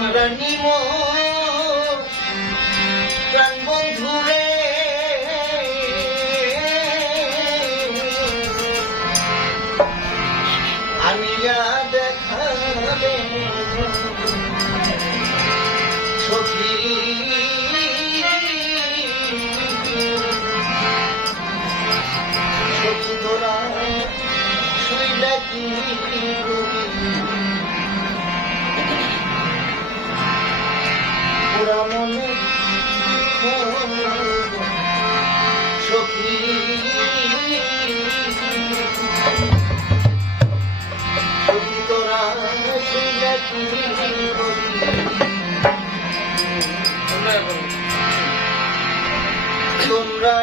আমরা নিম প্রাণ বন্ধুরে। আনিয়া দেখাবে সখী। সখী তোরা শুইলা কি পুরা সখী তোরা? তোমরা